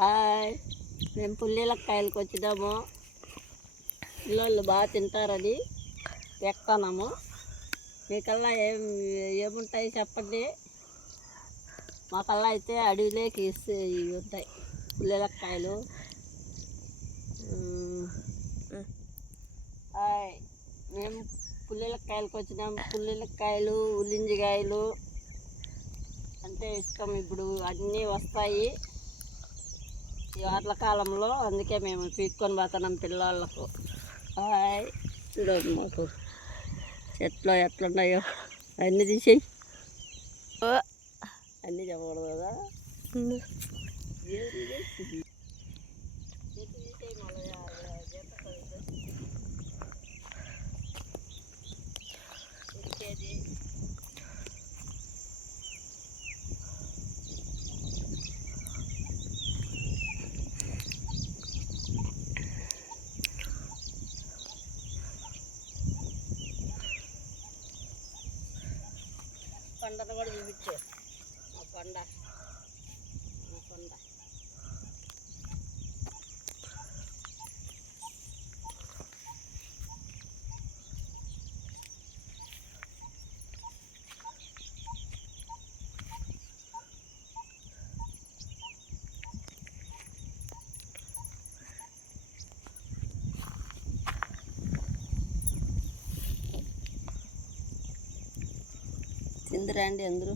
Hi, మేము పుల్లీలకాయలకు వచ్చినాము. పిల్లలు బాగా తింటారని ఎక్కాము. మీకల్లా ఏముంటాయి చెప్పండి. మాకల్లా అయితే అడవిలోకి ఇవి ఉంటాయి పుల్లీలకాయలు. హాయ్, మేము పుల్లీలకాయలకు వచ్చినాము. పుల్లీలకాయలు, ఉల్లింజికాయలు అంటే ఇష్టం. ఇప్పుడు అన్నీ వస్తాయి ఈ వార్ల కాలంలో, అందుకే మేము పీక్కొని పోతున్నాం పిల్లలకు. హాయ్, చూడండి మాకు చెట్లు ఎట్లున్నాయో. అన్నీ తీసేయి, అన్నీ చెప్పకూడదు కదా. తీసేయి మళ్ళీ ఇచ్చేది. కొండను కూడా చూపించు. మా కొండ, మా కొండ. తిందిరండి అందరూ.